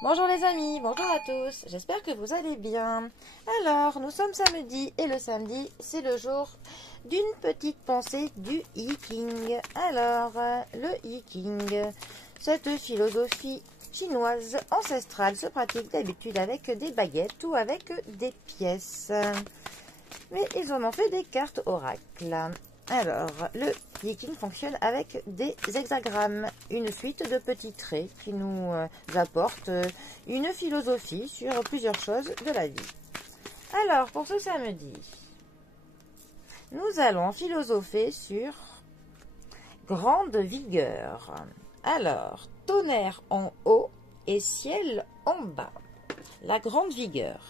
Bonjour les amis, bonjour à tous, j'espère que vous allez bien. Alors, nous sommes samedi et le samedi, c'est le jour d'une petite pensée du Yiking. Alors, le Yiking, cette philosophie chinoise ancestrale se pratique d'habitude avec des baguettes ou avec des pièces. Mais ils en ont fait des cartes oracles. Alors, le Yiking fonctionne avec des hexagrammes, une suite de petits traits qui nous apportent une philosophie sur plusieurs choses de la vie. Alors, pour ce samedi, nous allons philosopher sur grande vigueur. Alors, tonnerre en haut et ciel en bas. La grande vigueur.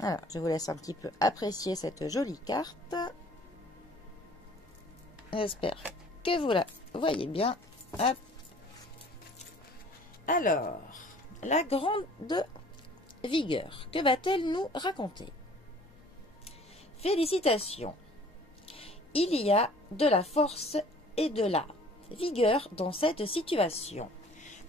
Alors, je vous laisse un petit peu apprécier cette jolie carte. J'espère que vous la voyez bien. Hop. Alors, la grande vigueur, que va-t-elle nous raconter? Félicitations. Il y a de la force et de la vigueur dans cette situation,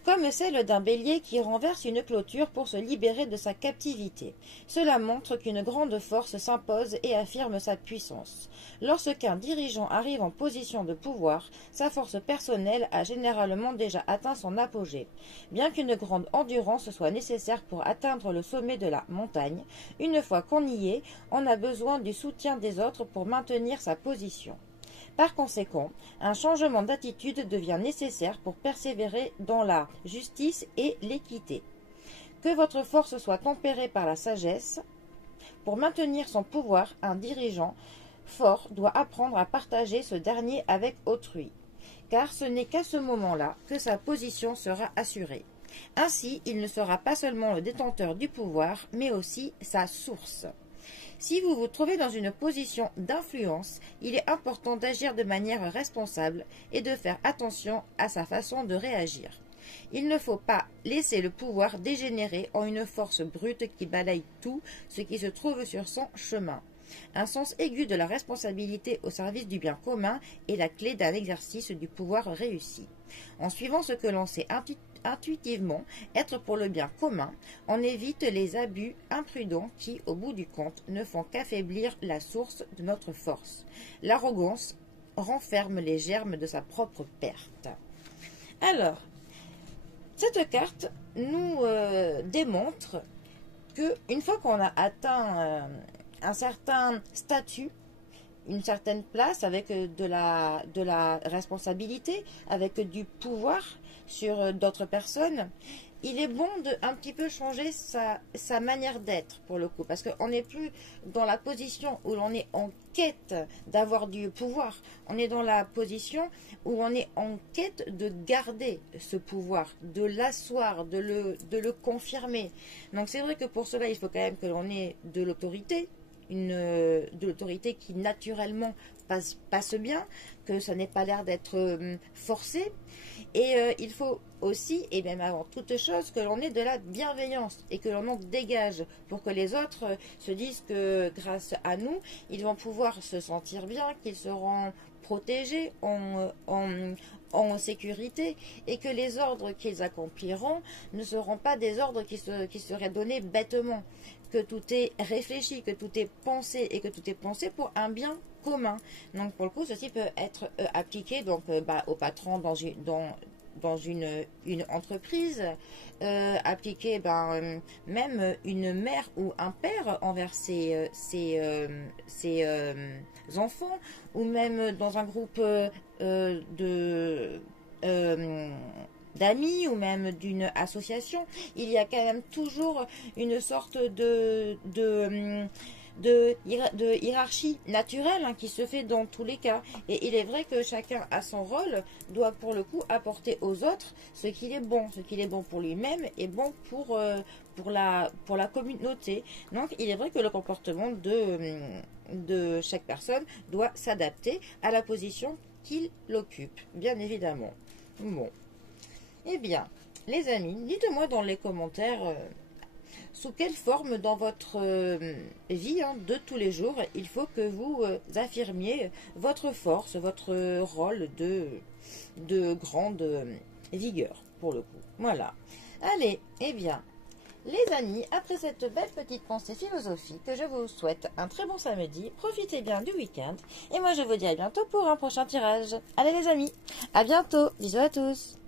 comme celle d'un bélier qui renverse une clôture pour se libérer de sa captivité. Cela montre qu'une grande force s'impose et affirme sa puissance. Lorsqu'un dirigeant arrive en position de pouvoir, sa force personnelle a généralement déjà atteint son apogée. Bien qu'une grande endurance soit nécessaire pour atteindre le sommet de la montagne, une fois qu'on y est, on a besoin du soutien des autres pour maintenir sa position. Par conséquent, un changement d'attitude devient nécessaire pour persévérer dans la justice et l'équité. Que votre force soit tempérée par la sagesse. Pour maintenir son pouvoir, un dirigeant fort doit apprendre à partager ce dernier avec autrui, car ce n'est qu'à ce moment-là que sa position sera assurée. Ainsi, il ne sera pas seulement le détenteur du pouvoir, mais aussi sa source. Si vous vous trouvez dans une position d'influence, il est important d'agir de manière responsable et de faire attention à sa façon de réagir. Il ne faut pas laisser le pouvoir dégénérer en une force brute qui balaye tout ce qui se trouve sur son chemin. Un sens aigu de la responsabilité au service du bien commun est la clé d'un exercice du pouvoir réussi. En suivant ce que l'on sait intuitivement être pour le bien commun, on évite les abus imprudents qui, au bout du compte, ne font qu'affaiblir la source de notre force. L'arrogance renferme les germes de sa propre perte. Alors, cette carte nous démontre qu'une fois qu'on a atteint un certain statut, une certaine place avec de la responsabilité, avec du pouvoir sur d'autres personnes, il est bon de un petit peu changer sa manière d'être pour le coup, parce qu'on n'est plus dans la position où l'on est en quête d'avoir du pouvoir, on est dans la position où on est en quête de garder ce pouvoir, de l'asseoir, de le confirmer. Donc c'est vrai que pour cela il faut quand même que l'on ait de l'autorité, de l'autorité qui naturellement passe bien, que ça n'ait pas l'air d'être forcé. Et il faut aussi, et même avant toute chose, que l'on ait de la bienveillance et que l'on en dégage pour que les autres se disent que grâce à nous, ils vont pouvoir se sentir bien, qu'ils seront protégés en sécurité et que les ordres qu'ils accompliront ne seront pas des ordres qui seraient donnés bêtement, que tout est réfléchi, que tout est pensé et que tout est pensé pour un bien commun. Donc pour le coup, ceci peut être appliqué donc au patron dans une entreprise, appliqué même une mère ou un père envers ses enfants, ou même dans un groupe d'amis ou même d'une association. Il y a quand même toujours une sorte de hiérarchie naturelle qui se fait dans tous les cas. Et il est vrai que chacun à son rôle doit pour le coup apporter aux autres ce qu'il est bon. Ce qu'il est bon pour lui-même est bon pour la communauté. Donc il est vrai que le comportement de chaque personne doit s'adapter à la position qu'il occupe, bien évidemment. Bon. Eh bien, les amis, dites-moi dans les commentaires sous quelle forme dans votre vie de tous les jours il faut que vous affirmiez votre force, votre rôle de grande vigueur. pour le coup. Voilà. Allez, eh bien, les amis, après cette belle petite pensée philosophique, je vous souhaite un très bon samedi. Profitez bien du week-end. Et moi, je vous dis à bientôt pour un prochain tirage. Allez les amis, à bientôt. Bisous à tous.